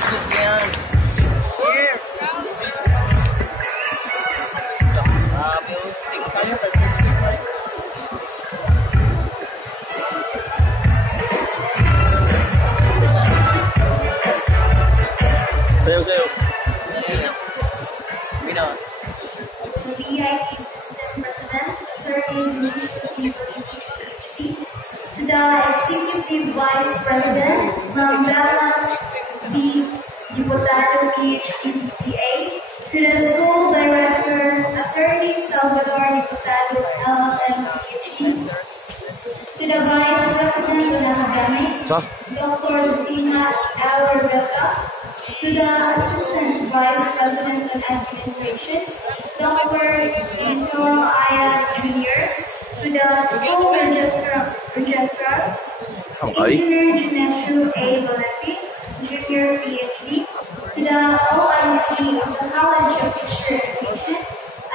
Split mo yan. Here. Tingin tayo. Sayo, sayo. Bina. VIP System President, Sir PhD, to the Executive Vice President, Bella B. Diputado PhD DPA, to the School Director, Attorney Salvador Diputado LLM PhD, to the Vice President of the Academic, Dr. Lucina L. Rebecca, to the Assistant Vice President of Administration, Dr. Isidoro Aya Jr., to the School Registrar, Engineer Dinesh A. Valetti, Junior PhD, to the OIC of the College of Fisher Education,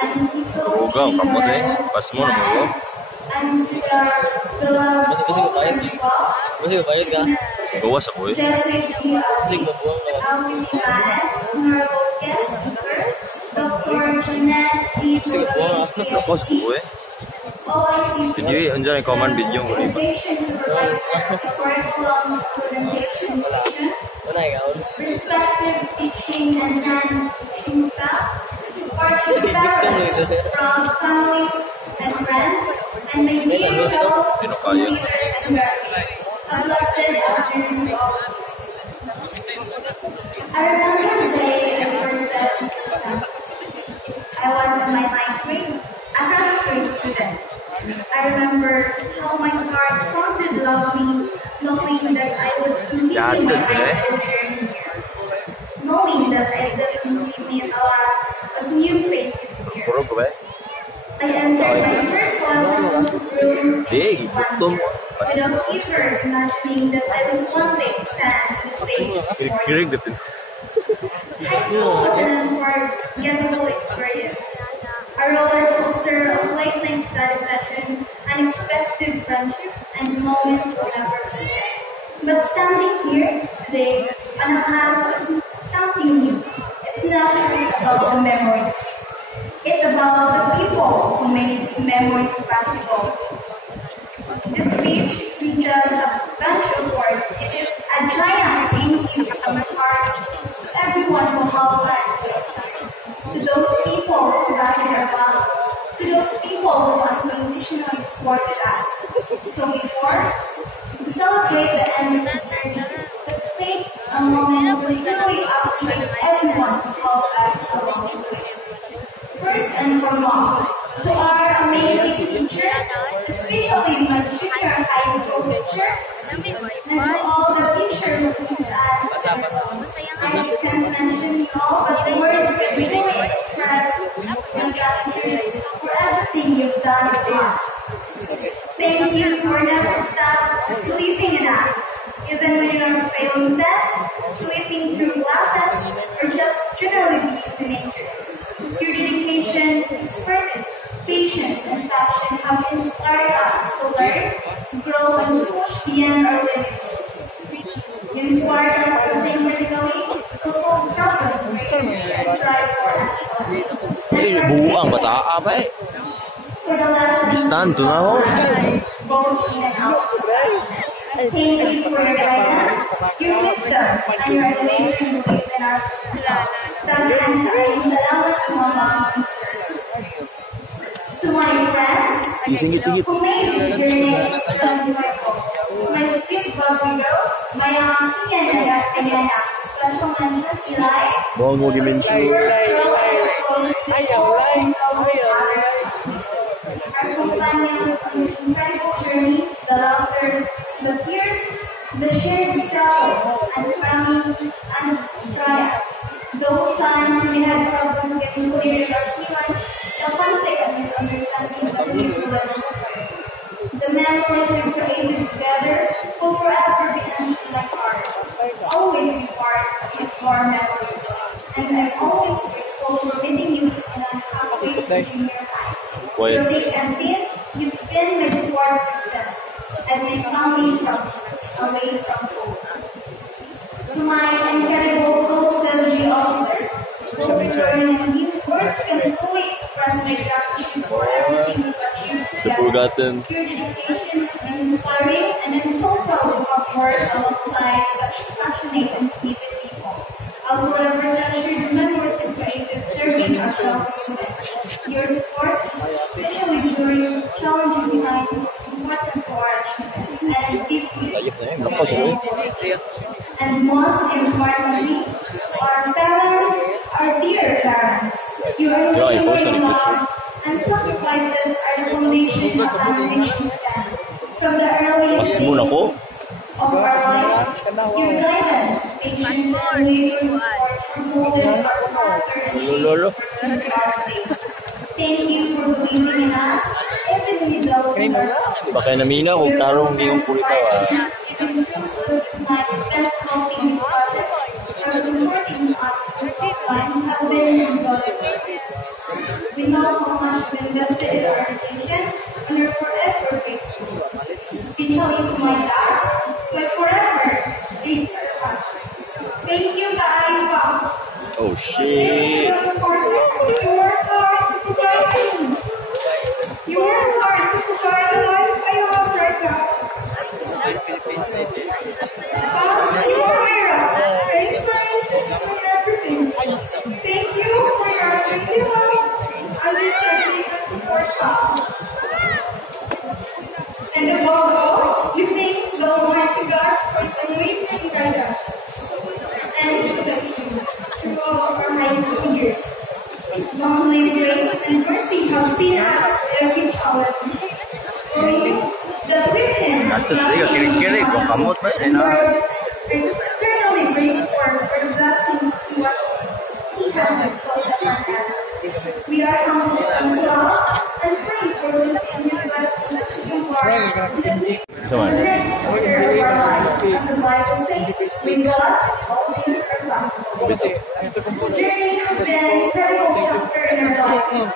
and Cito Pas mo naman and to the Masih bayad ka? Bawas ako eh. Jessica Honorable Guest Speaker, Dr. Jeanette T. Tapos ko eh. Video eh, andyan yung command video ko rin. Respected teaching and non-teaching staff, participants from families and friends, and my dear fellow leaders and relatives. A blessed afternoon to all. I remember the day I first said I was in my ninth grade, a transfer student. I remember how my heart pounded loudly, knowing that I would continue my high school journey here. Knowing that I definitely meet a lot of new faces here. I entered my first classroom room without ever imagining that I would one day stand on the stage before you. High school was an unforgettable experience. A roller coaster of late night study session, unexpected friendship, and moments we'll never forget. But standing here today on a cusp of something new, it's not just about the memories. It's about the people who made these memories possible. This speech isn't just a bunch of words, it is a giant thank you from the heart to everyone who helped us. To those people who rallied our backs, to those people who unconditionally supported us. So before we celebrate the end of this journey, let's take a moment to really appreciate everyone who helped us along the way. First and foremost, to our amazing teachers, especially my junior high school teachers, and to all the teachers who teach us. I can't mention you all, but the words really express my gratitude for everything you've done for us. Thank you for never stop believing in us, even when you're failing tests, sleeping through classes, or just generally being teenagers. Your dedication, expertise, patience, and passion have inspired us to learn, to grow, and to push beyond our limits. You inspired us to think critically, to solve problems, and strive for excellence. Buang baca apa eh? For the last Distant to now. both in and out. Thank you for your guidance, your wisdom, and your amazing belief in our to my friends who made this journey enjoyable. My sweet bubbly girls, my auntie and Diana, special mention Eli, Bawang mo dimension. our companions on this incredible journey, the laughter, the tears, the shared struggle, and family and triumphs. Those times we had problems getting clear with our feelings, the conflict and misunderstanding between us. The memories we created together will forever be etched in my heart, always be part of your memories. And I'm always grateful for meeting you in a happy junior high. Till the end, you've been my support system and my family from away from home. To my incredible forgotten. Your dedication has been inspiring, and I'm so proud to have worked alongside such passionate and committed people. I'll forever treasure the memories and created serving our fellow students. Your support, especially during challenging times, is important for our achievements, and I'm deeply appreciated. And most importantly, our parents, our dear parents, your unwavering love and sacrifices are the foundation of our nation's stand. From the earliest Pas muna ko. of our life, your guidance, patience, and labor have molded our character and shaped Lolo. our personality. Thank you for believing in us, even without us. Baka namina kung tarong di yung pulitaw ah. Even those nights spent helping others or supporting us with lives have been invaluable. We know how much we invested in our education and are forever grateful. Especially to my dad, who is forever strict at Thank you, guys. Oh shit. You work hard to provide things. You work hard to provide the life I have right now. You are my rock, inspiration for everything. Thank you for your unending love, understanding, and support, Pop. And above all, you thank the Almighty God for His unwavering guidance and protection through all of our high school years. His boundless grace and mercy have seen us every challenge. For you, the within Atas dia kiri-kiri kau kamot ba and na. we're eternally grateful for the blessings to us He has bestowed upon us. We are humble as well and pray for the continued blessings to impart in the Sama. next chapter of our lives. As the Bible says, with God, all things are possible. This journey has been an incredible chapter in our lives.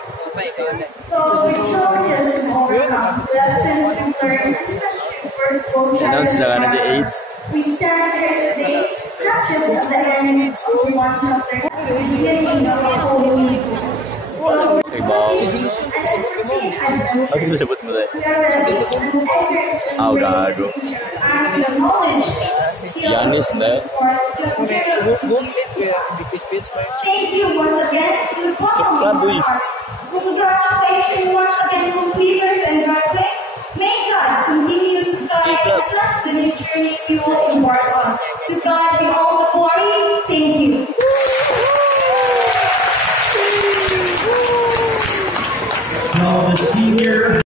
So, with challenges to overcome, lessons we've learned, and friendship work will Announce na kana di AIDS. we stand here today, not just at the end of one chapter, but the beginning of a whole new book. So, Hey, Bob. Bakit disebut mo tayo? we are ready and eager to Ah, udah, embrace aduh. the future. And the knowledge, Yanis na. Thank you once again to the bottom of Subscribe, our boy. hearts. Congratulations once again, completers and graduates. May God continue to guide us the new journey you will embark on. To God be all